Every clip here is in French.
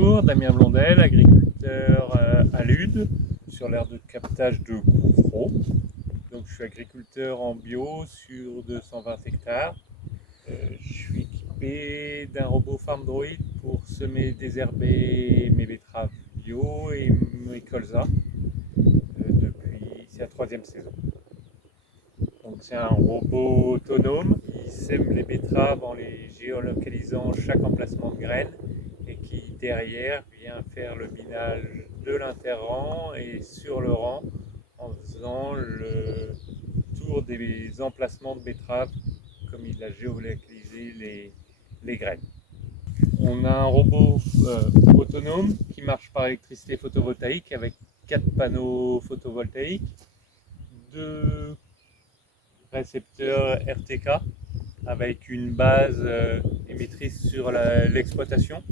Bonjour, Damien Blondel, agriculteur à Lude, sur l'aire de captage de Couvreau. Donc, je suis agriculteur en bio sur 220 hectares. Je suis équipé d'un robot Farm Droid pour semer, désherber mes betteraves bio et mes colzas depuis c'est la troisième saison. Donc, c'est un robot autonome qui sème les betteraves en les géolocalisant chaque emplacement de graines et qui derrière vient faire le binage de l'interrang et sur le rang en faisant le tour des emplacements de betteraves comme il a géolocalisé les graines. On a un robot autonome qui marche par électricité photovoltaïque avec 4 panneaux photovoltaïques, 2 récepteurs RTK avec une base émettrice sur l'exploitation,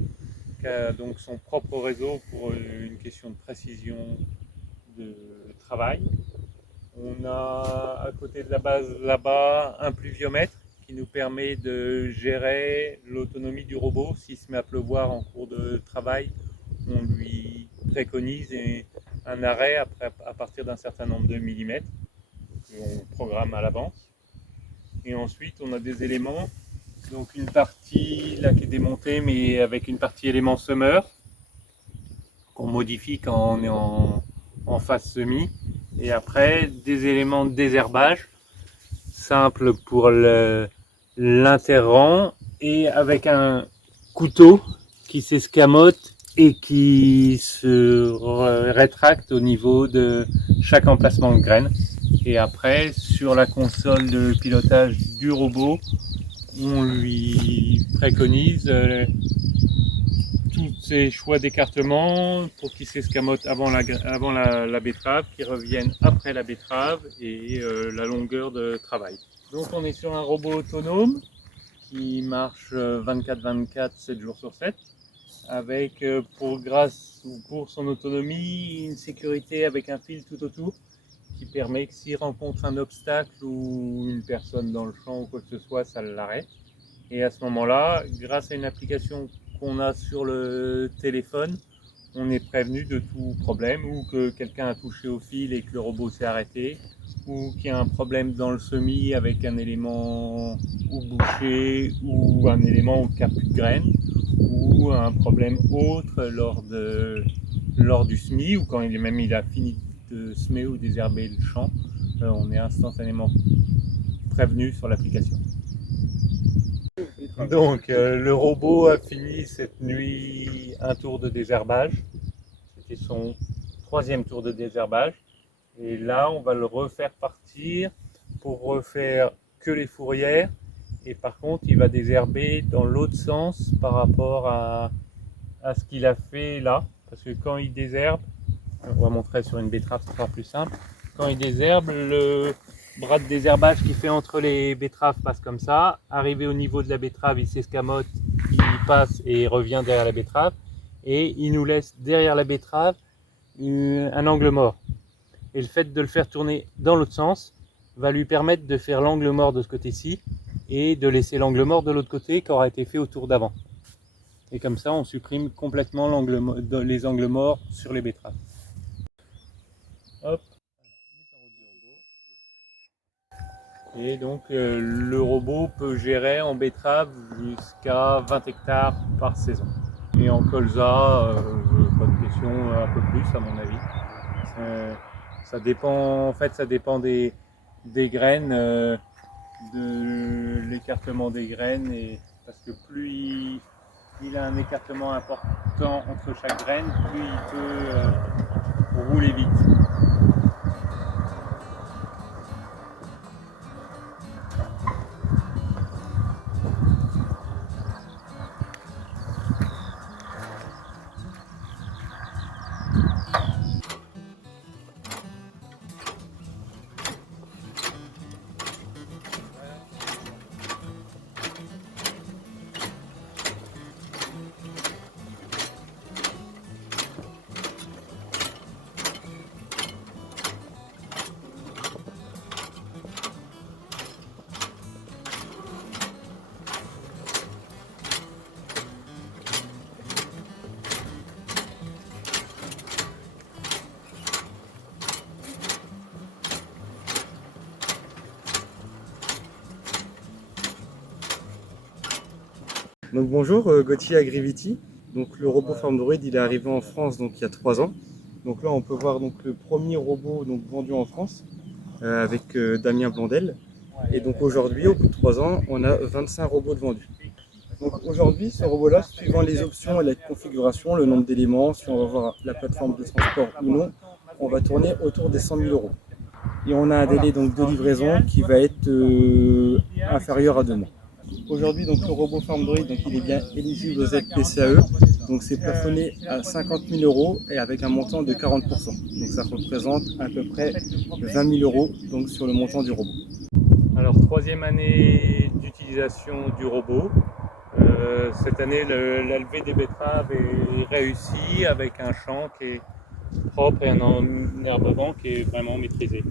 qui a donc son propre réseau pour une question de précision de travail. On a à côté de la base là-bas un pluviomètre qui nous permet de gérer l'autonomie du robot. S'il se met à pleuvoir en cours de travail, on lui préconise un arrêt à partir d'un certain nombre de millimètres qu'on programme à l'avance. Et ensuite, on a des éléments, donc une partie là qui est démontée, mais avec une partie élément semeur qu'on modifie quand on est en phase semis. Et après, des éléments de désherbage simples pour l'interrang et avec un couteau qui s'escamote et qui se rétracte au niveau de chaque emplacement de graines. Et après, sur la console de pilotage du robot, on lui préconise tous ses choix d'écartement pour qu'il s'escamote avant la betterave, qu'il revienne après la betterave et la longueur de travail. Donc on est sur un robot autonome qui marche 24/24, 7 jours sur 7, avec pour son autonomie une sécurité avec un fil tout autour qui permet que s'il rencontre un obstacle ou une personne dans le champ ou quoi que ce soit, ça l'arrête. Et à ce moment-là, grâce à une application qu'on a sur le téléphone, on est prévenu de tout problème, ou que quelqu'un a touché au fil et que le robot s'est arrêté, ou qu'il y a un problème dans le semis avec un élément ou bouché, ou un élément qui n'a plus de graines, ou un problème autre lors du semis, ou quand il a fini de semer ou désherber le champ, on est instantanément prévenu sur l'application. Donc le robot a fini cette nuit un tour de désherbage, c'était son troisième tour de désherbage, et là on va le refaire partir pour refaire que les fourrières, et par contre il va désherber dans l'autre sens par rapport à ce qu'il a fait là, parce que quand il désherbe, on va montrer sur une betterave, ce sera plus simple, quand il désherbe, le bras de désherbage qui fait entre les betteraves passe comme ça. Arrivé au niveau de la betterave, il s'escamote, il passe et revient derrière la betterave. Et il nous laisse derrière la betterave un angle mort. Et le fait de le faire tourner dans l'autre sens va lui permettre de faire l'angle mort de ce côté-ci et de laisser l'angle mort de l'autre côté qui aura été fait au tour d'avant. Et comme ça, on supprime complètement les angles morts sur les betteraves. Hop. Et donc le robot peut gérer en betterave jusqu'à 20 hectares par saison. Et en colza, pas de question, un peu plus à mon avis. Ça dépend, en fait, ça dépend des graines, de l'écartement des graines, et parce que plus il a un écartement important entre chaque graine, plus il peut rouler vite. Donc bonjour, Gauthier Agriviti. Donc le robot Farmdroid, il est arrivé en France donc il y a 3 ans. Donc là on peut voir donc le premier robot donc vendu en France avec Damien Blondel. Et donc aujourd'hui, au bout de 3 ans, on a 25 robots de vendus. Donc aujourd'hui, ce robot-là, suivant les options et la configuration, le nombre d'éléments, si on va voir la plateforme de transport ou non, on va tourner autour des 100 000 euros. Et on a un délai donc de livraison qui va être inférieur à 2 mois. Aujourd'hui, donc le robot Farmdroid, donc il est bien éligible aux aides PCAE. Donc c'est plafonné à 50 000 euros et avec un montant de 40%. Donc ça représente à peu près 20 000 euros donc sur le montant du robot. Alors, troisième année d'utilisation du robot. Cette année, la levée des betteraves est réussie avec un champ qui est propre et un enherbement qui est vraiment maîtrisé.